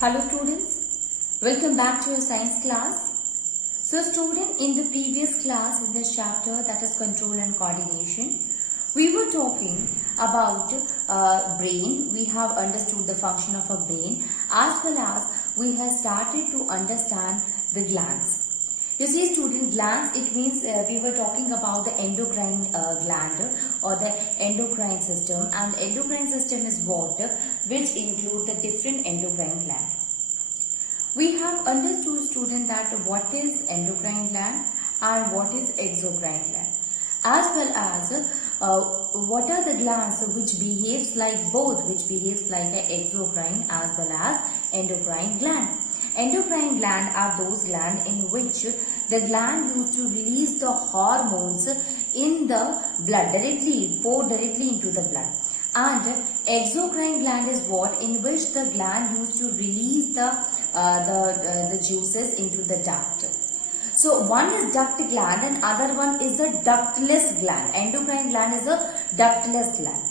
Hello students, welcome back to your science class. So student, in the previous class in this chapter, that is control and coordination, we were talking about brain. We have understood the function of a brain, as well as we have started to understand the glands. You see student, glands, it means we were talking about the endocrine gland or the endocrine system, and the endocrine system is what? Which include the different endocrine gland. We have understood student that what is endocrine gland and what is exocrine gland, as well as what are the glands which behaves like both, which behaves like an exocrine as well as endocrine gland. Endocrine gland are those glands in which the gland used to release the hormones in the blood directly, pour directly into the blood. And exocrine gland is what? In which the gland used to release the juices into the duct. So one is duct gland and other one is a ductless gland. Endocrine gland is a ductless gland.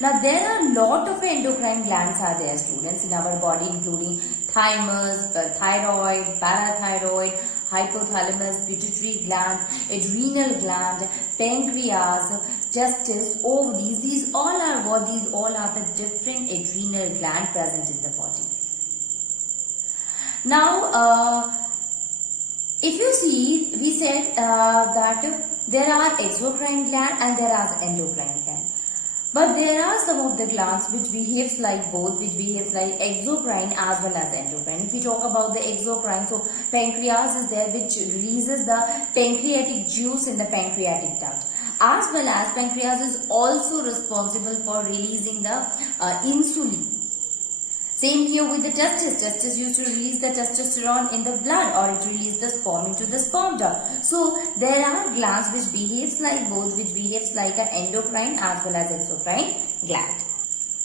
Now there are a lot of endocrine glands are there students in our body, including thymus, thyroid, parathyroid, hypothalamus, pituitary gland, adrenal gland, pancreas, testis, ovaries. These all are what? These all are the different adrenal gland present in the body. Now, if you see, we said that there are exocrine gland and there are endocrine gland. But there are some of the glands which behaves like both, which behaves like exocrine as well as endocrine. If we talk about the exocrine, so pancreas is there which releases the pancreatic juice in the pancreatic duct. As well as pancreas is also responsible for releasing the insulin. Same here with the testis. Testis used to release the testosterone in the blood, or it releases the sperm into the sperm duct. So there are glands which behaves like both, which behaves like an endocrine as well as exocrine gland.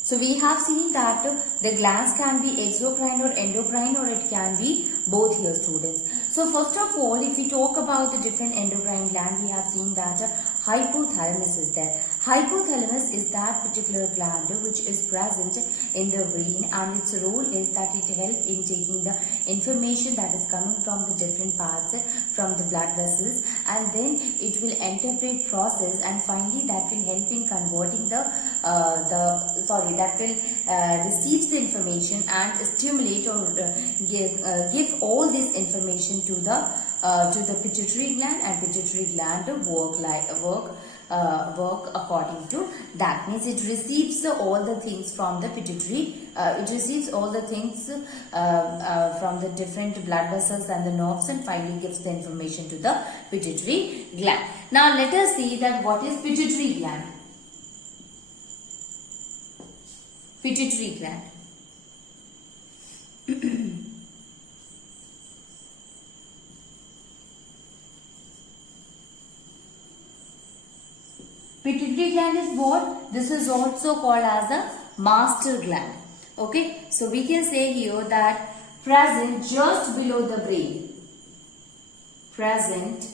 So we have seen that the glands can be exocrine or endocrine, or it can be both here students. So first of all, if we talk about the different endocrine gland, we have seen that hypothalamus is there. Hypothalamus is that particular gland which is present in the brain, and its role is that it helps in taking the information that is coming from the different parts from the blood vessels, and then it will interpret, process, and finally that will help in converting that will receive the information and stimulate or give all this information to the pituitary gland, and pituitary gland work according to that. Means it receives all the things from the pituitary, it receives all the things from the different blood vessels and the nerves, and finally gives the information to the pituitary gland. Now let us see that what is pituitary gland. Pituitary gland. Pituitary gland is what? This is also called as a master gland. Okay, so we can say here that present just below the brain. Present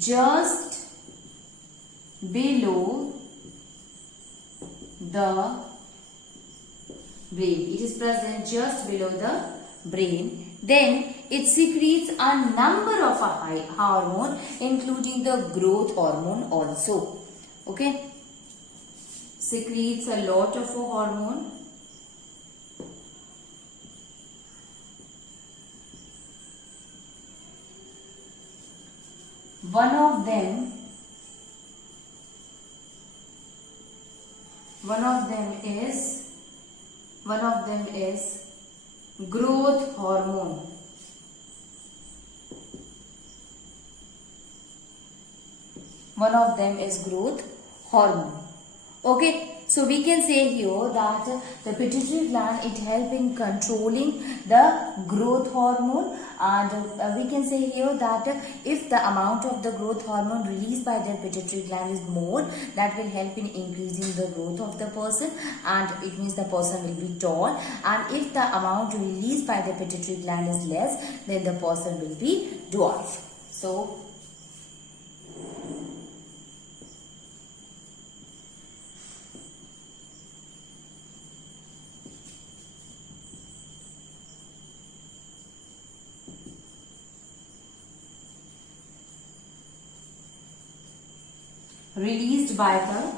just below the brain. It is present just below the brain. Then it secretes a number of hormone, including the growth hormone also. Okay, secretes a lot of hormone. One of them is growth hormone. One of them is growth hormone. Okay, so we can say here that the pituitary gland, it helps in controlling the growth hormone, and we can say here that if the amount of the growth hormone released by the pituitary gland is more, that will help in increasing the growth of the person, and it means the person will be tall. And if the amount released by the pituitary gland is less, then the person will be dwarf. So released by the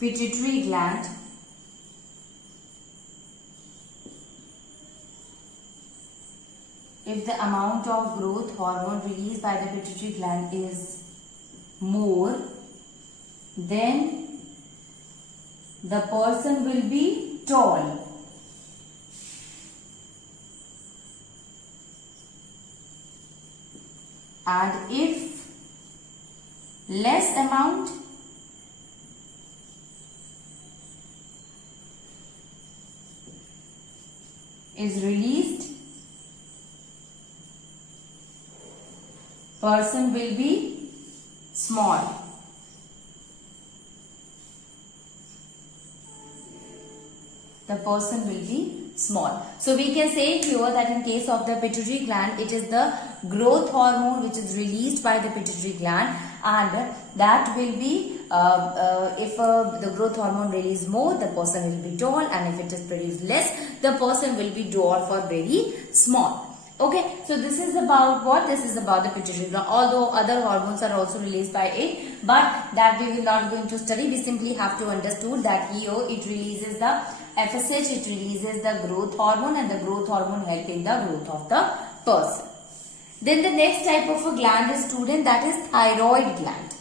pituitary gland, if the amount of growth hormone released by the pituitary gland is more, then the person will be tall. And if less amount, is released, person will be small. The person will be small. So we can say here that in case of the pituitary gland, it is the growth hormone which is released by the pituitary gland, and that will be if the growth hormone released more, the person will be tall, and if it is produced less, the person will be dwarf or very small. Okay, so this is about what? This is about the pituitary gland. Although other hormones are also released by it, but that we will not going to study. We simply have to understand that here it releases the FSH, it releases the growth hormone, and the growth hormone helping the growth of the person. Then the next type of a gland is, student, that is thyroid gland.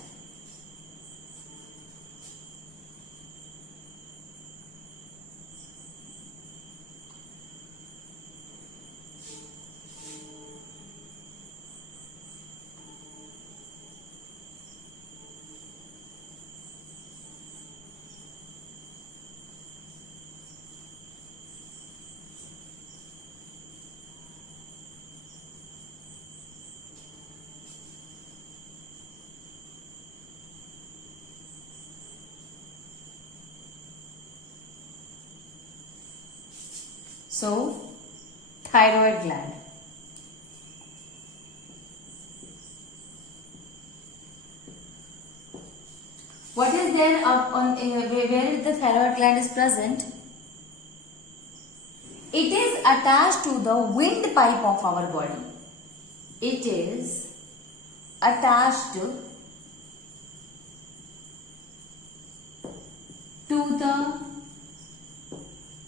So, thyroid gland. What is there where the thyroid gland is present? It is attached to the windpipe of our body. It is attached to the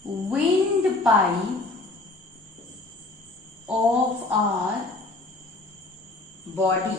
windpipe of our body.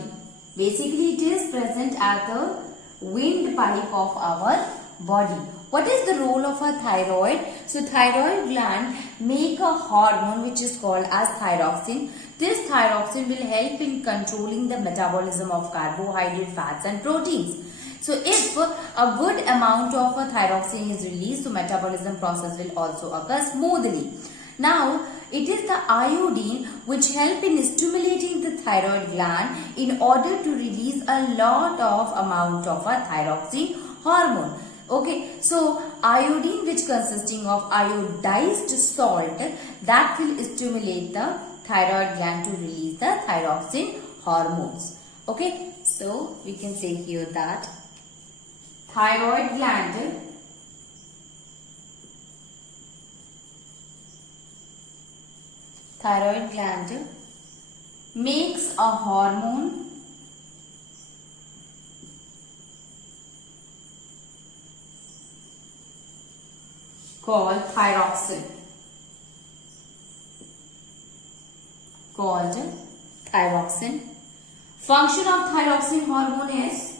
Basically, it is present at the windpipe of our body. What is the role of a thyroid? So, thyroid gland make a hormone which is called as thyroxine. This thyroxine will help in controlling the metabolism of carbohydrate, fats and proteins. So, if a good amount of a thyroxine is released, so metabolism process will also occur smoothly. Now, it is the iodine which help in stimulating the thyroid gland in order to release a lot of amount of a thyroxine hormone. Okay, so iodine, which consisting of iodized salt, that will stimulate the thyroid gland to release the thyroxine hormones. Okay, so we can say here that thyroid gland makes a hormone called thyroxine. Function of thyroxine hormone is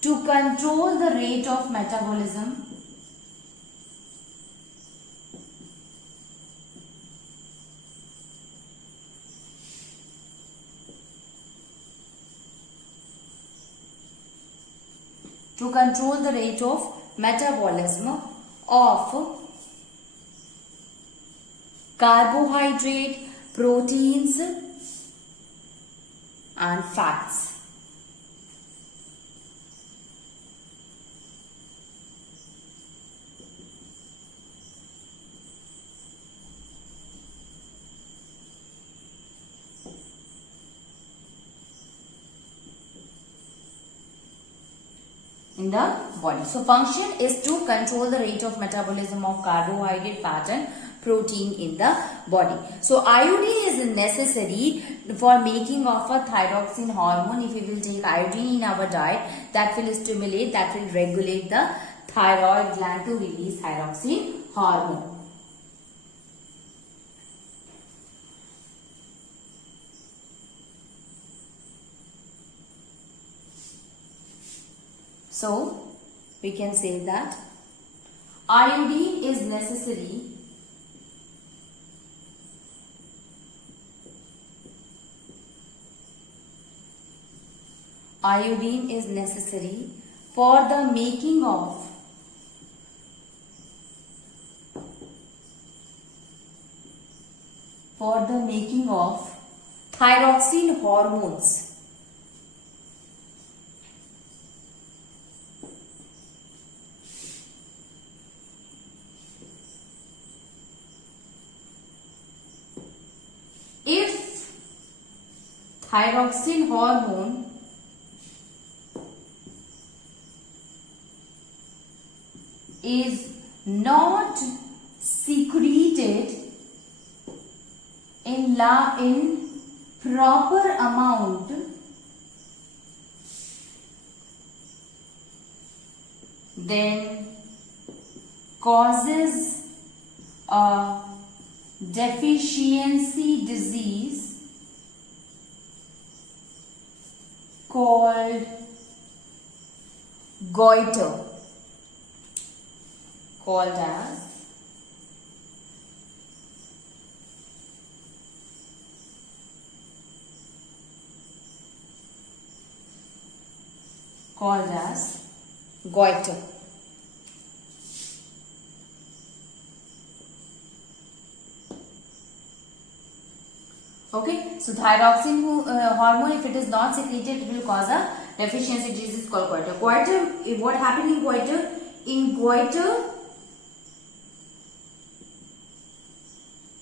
to control the rate of metabolism of carbohydrate, proteins and fats. in the body. So function is to control the rate of metabolism of carbohydrate, fat and protein in the body. So iodine is necessary for making of a thyroxine hormone. If we will take iodine in our diet, that will stimulate, that will regulate the thyroid gland to release thyroxine hormone. So we can say that iodine is necessary for the making of thyroxine hormones. If thyroxine hormone is not secreted in proper amount, then causes a deficiency disease called goiter, called as goiter. Okay, so thyroxine hormone, if it is not secreted, it will cause a deficiency disease called goiter. Goiter, what happened in goiter? In goiter,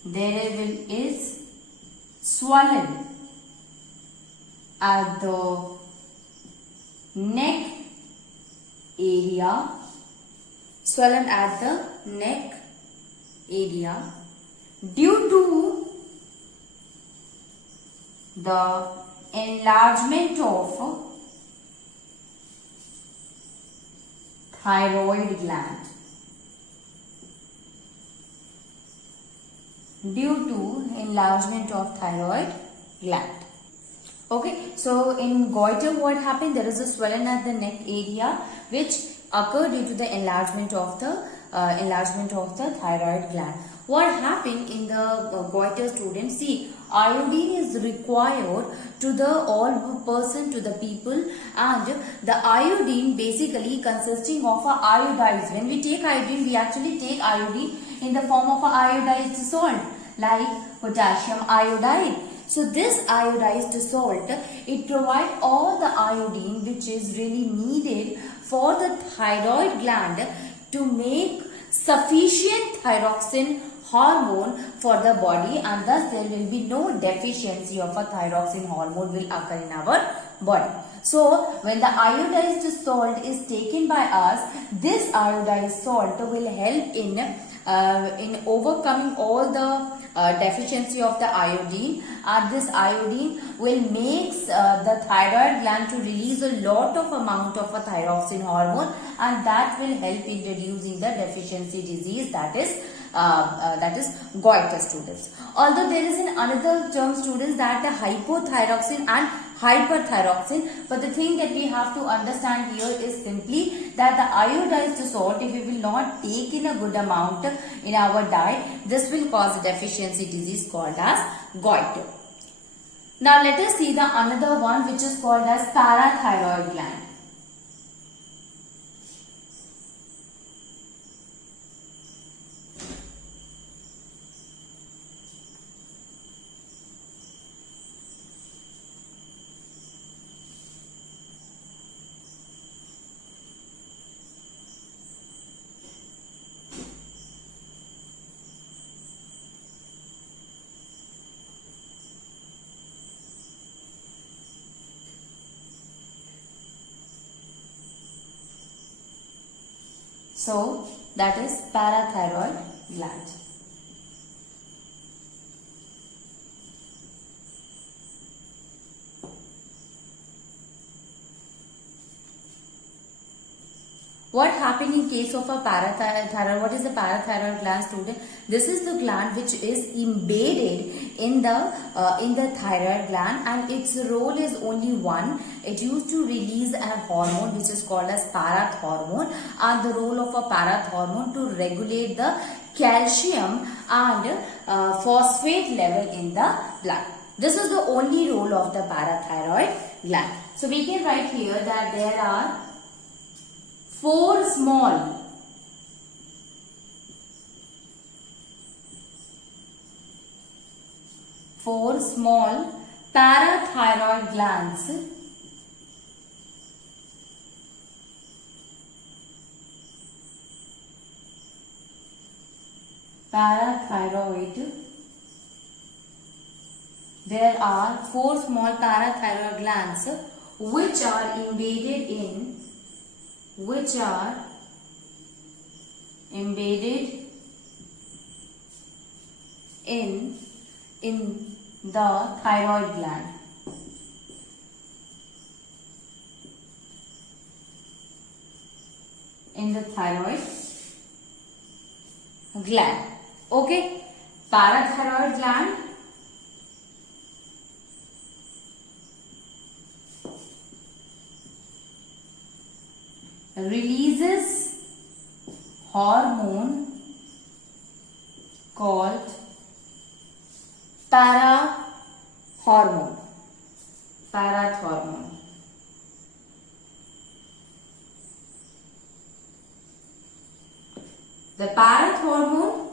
there is swollen at the neck area, due to the enlargement of thyroid gland. Okay, so in goiter what happened? There is a swelling at the neck area which occurred due to the enlargement of the thyroid gland. What happened in the goiter, students? See, iodine is required to the people, and the iodine basically consisting of a iodized. When we take iodine, we actually take iodine in the form of a iodized salt like potassium iodide. So this iodized salt, it provides all the iodine which is really needed for the thyroid gland to make sufficient thyroxine hormone for the body, and thus there will be no deficiency of a thyroxine hormone will occur in our body. So when the iodized salt is taken by us, this iodized salt will help in overcoming all the deficiency of the iodine, and this iodine will make the thyroid gland to release a lot of amount of a thyroxine hormone, and that will help in reducing the deficiency disease, that is goiter, students. Although there is another term, students, that the hypothyroxine and hyperthyroxine, but the thing that we have to understand here is simply that the iodized salt, if we will not take in a good amount in our diet, this will cause a deficiency disease called as goiter. Now let us see the another one which is called as parathyroid gland. So that is parathyroid gland. What happened in case of a parathyroid? What is the parathyroid gland, student? This is the gland which is embedded in the thyroid gland, and its role is only one. It used to release a hormone which is called as parathormone, and the role of a parathormone to regulate the calcium and phosphate level in the blood. This is the only role of the parathyroid gland. So we can write here that there are four small parathyroid glands there are four small parathyroid glands which are embedded in the thyroid gland. Okay, parathyroid gland releases hormone called parathormone. The parathormone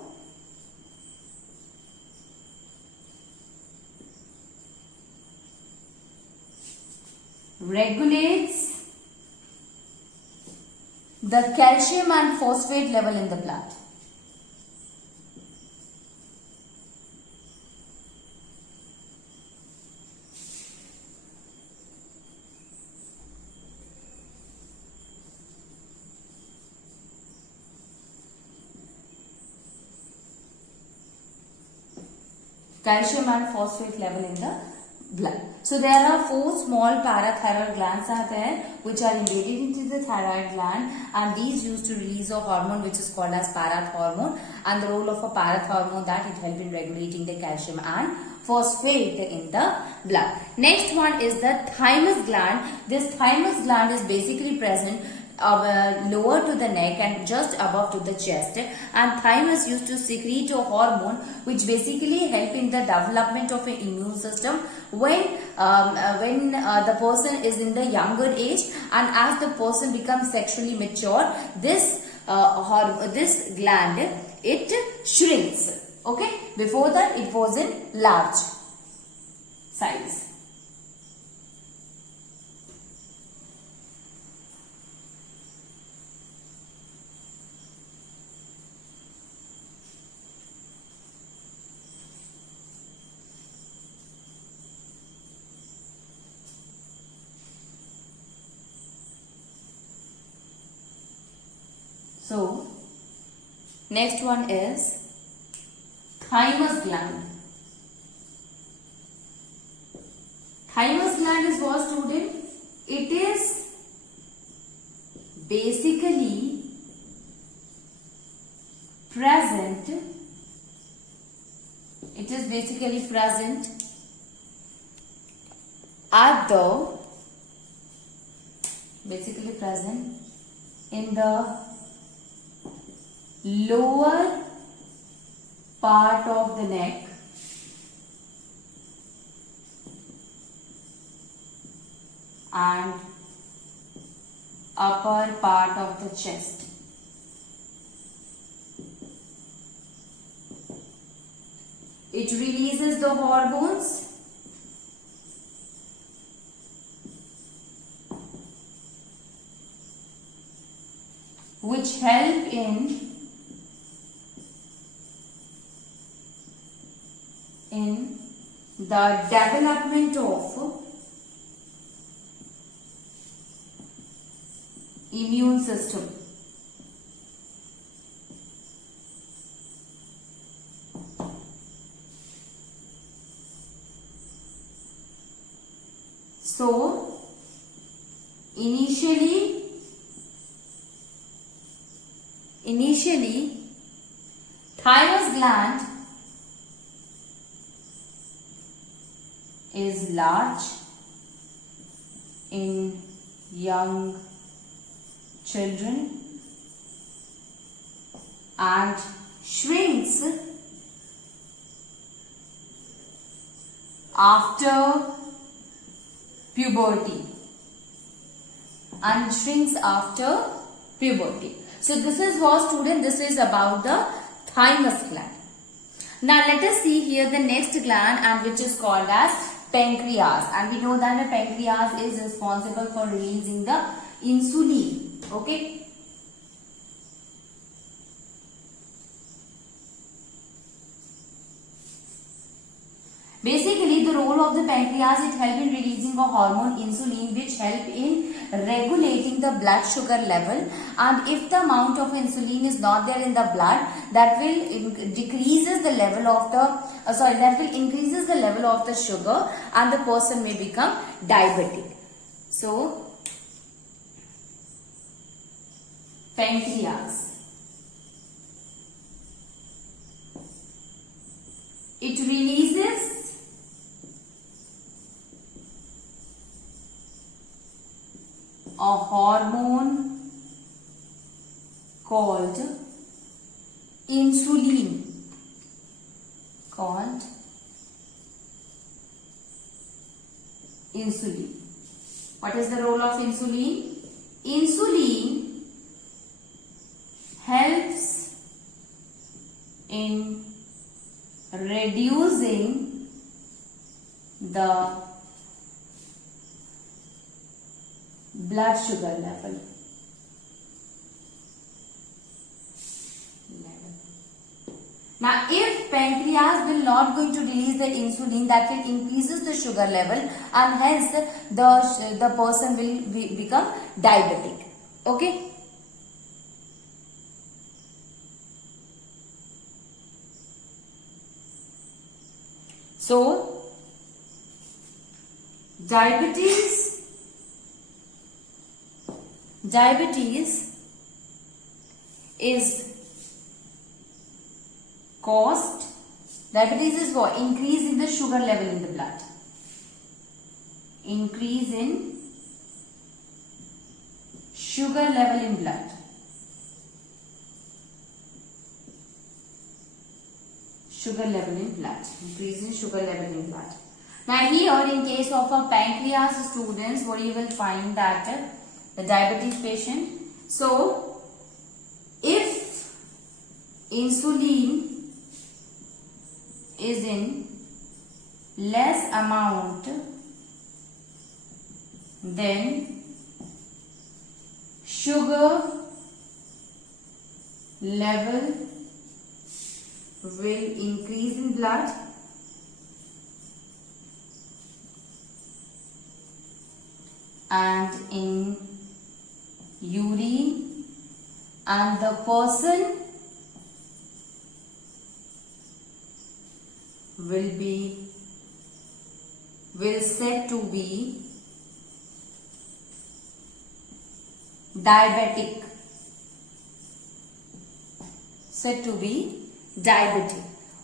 regulates the calcium and phosphate level in the blood. Calcium and phosphate level in the blood. So there are four small parathyroid glands are there which are embedded into the thyroid gland, and these used to release a hormone which is called as parathormone, and the role of a parathormone that it helps in regulating the calcium and phosphate in the blood. Next one is the thymus gland. This thymus gland is basically present lower to the neck and just above to the chest, and thymus used to secrete a hormone which basically help in the development of an immune system when the person is in the younger age, and as the person becomes sexually mature, this gland it shrinks. Okay, before that it was in large size. So, next one is thymus gland. Thymus gland is what, student? It is basically present. It is basically present at the in the lower part of the neck and upper part of the chest. It releases the hormones which help in the development of immune system. So initially thymus gland is large in young children and shrinks after puberty. So this is what, student, this is about the thymus gland. Now let us see here the next gland, and which is called as pancreas, and we know that the pancreas is responsible for releasing the insulin. Okay. Basically, the role of the pancreas, it helps in releasing a hormone insulin, which help in regulating the blood sugar level. And if the amount of insulin is not there in the blood, that will decreases the level of the that will increases the level of the sugar, and the person may become diabetic. So pancreas, it releases a hormone called insulin. What is the role of insulin? Insulin helps in reducing the blood sugar level. Now, if pancreas will not going to release the insulin, that will increases the sugar level, and hence the person will become diabetic. Okay. So diabetes is caused, diabetes is what? Increase in the sugar level in the blood. Increase in sugar level in blood. Increase in sugar level in blood. Now here, in case of a pancreas students, what you will find that the diabetes patient. So if insulin is in less amount, then sugar level will increase in blood, and in urine, and the person will said to be diabetic.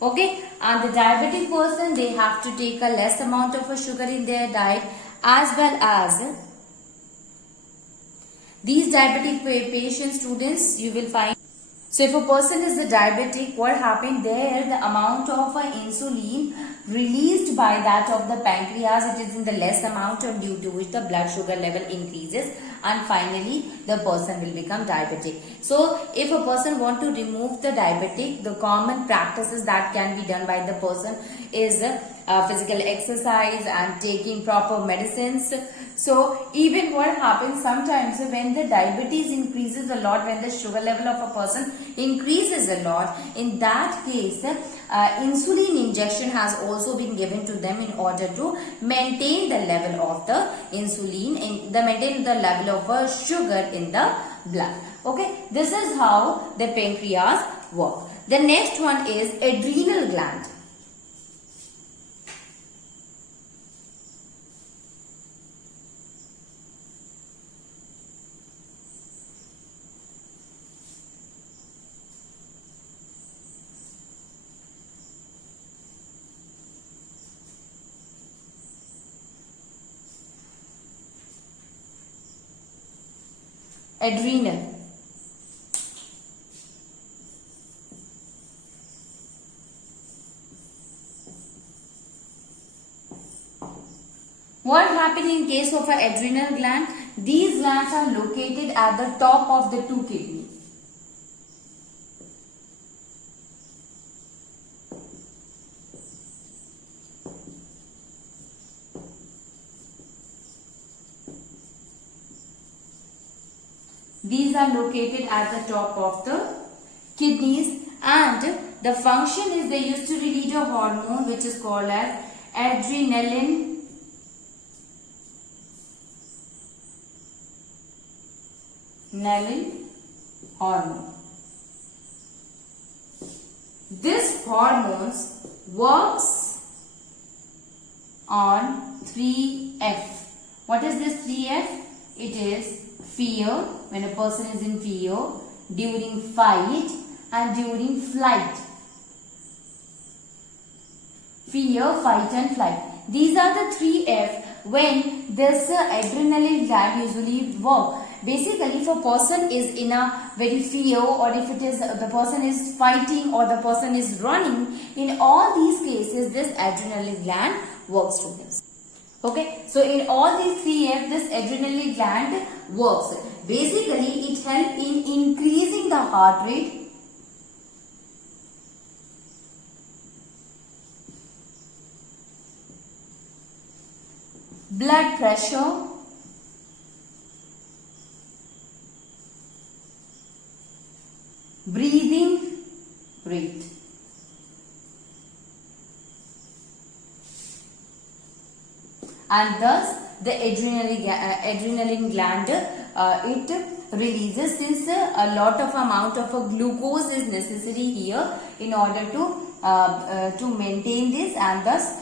Okay, and the diabetic person, they have to take a less amount of sugar in their diet, as well as these diabetic patient students, you will find. So if a person is a diabetic, what happened there, the amount of insulin released by that of the pancreas, it is in the less amount, and due to which the blood sugar level increases, and finally the person will become diabetic. So if a person want to remove the diabetic, the common practices that can be done by the person is physical exercise and taking proper medicines. So even what happens sometimes when the diabetes increases a lot, when the sugar level of a person increases a lot, in that case insulin injection has also been given to them in order to maintain the level of the insulin, maintain the level of sugar in the blood. Okay, this is how the pancreas work. The next one is adrenal gland. adrenal. What happens in case of an adrenal gland? These glands are located at the top of the two kidneys. These are located at the top of the kidneys, and the function is they used to release a hormone which is called as adrenaline hormone. This hormone works on 3F. What is this 3F? It is fear, when a person is in fear, during fight and during flight. Fear, fight and flight. These are the 3F when this adrenaline gland usually work. Basically, if a person is in a very fear, or if it is the person is fighting or the person is running, in all these cases this adrenaline gland works, students. Okay, so in all these 3F, this adrenaline gland works. Basically, it helps in increasing the heart rate, blood pressure, breathing rate. And thus the adrenaline gland it releases, since a lot of amount of glucose is necessary here in order to maintain this, and thus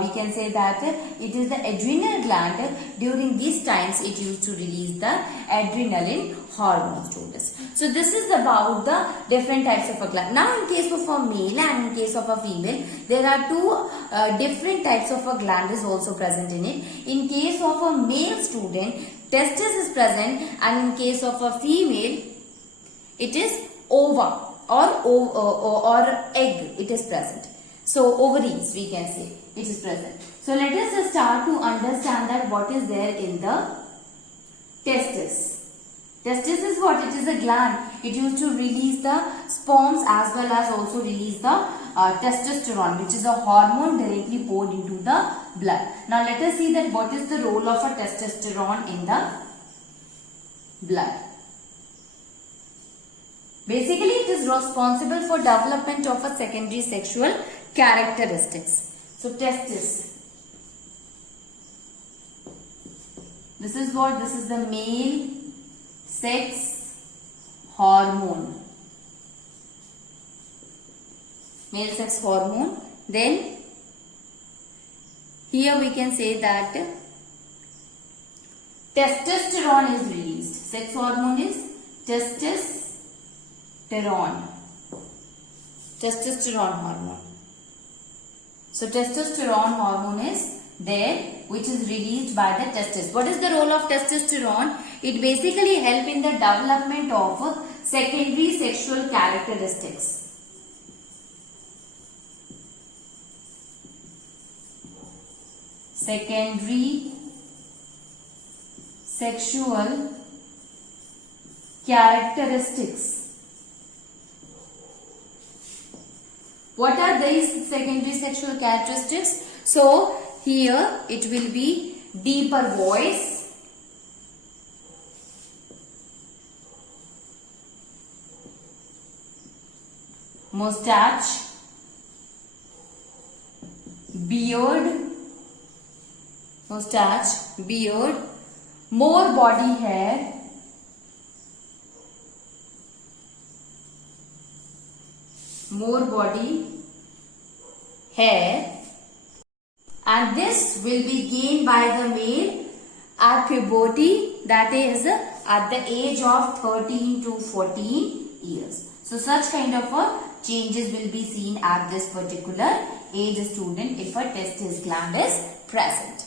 we can say that it is the adrenal gland during these times it used to release the adrenaline hormone, students. So this is about the different types of a gland. Now in case of a male and in case of a female, there are two different types of a gland is also present in it. In case of a male student, testis is present, and in case of a female, it is ova or egg, it is present. So ovaries, we can say, it is present. So let us start to understand that what is there in the testis. Testis is what? It is a gland. It used to release the sperms as well as also release the testosterone, which is a hormone directly poured into the blood. Now let us see that what is the role of a testosterone in the blood. Basically, it is responsible for development of a secondary sexual characteristics. So testis. This is what? This is the male sex hormone. Male sex hormone. Then here we can say that testosterone is released. Sex hormone is testosterone hormone. So testosterone hormone is there, which is released by the testis. What is the role of testosterone? It basically helps in the development of secondary sexual characteristics. Secondary sexual characteristics. What are these secondary sexual characteristics? So here it will be deeper voice, mustache, beard, more body hair, and this will be gained by the male at puberty, that is at the age of 13 to 14 years. So such kind of changes will be seen at this particular age student if a testis gland is present.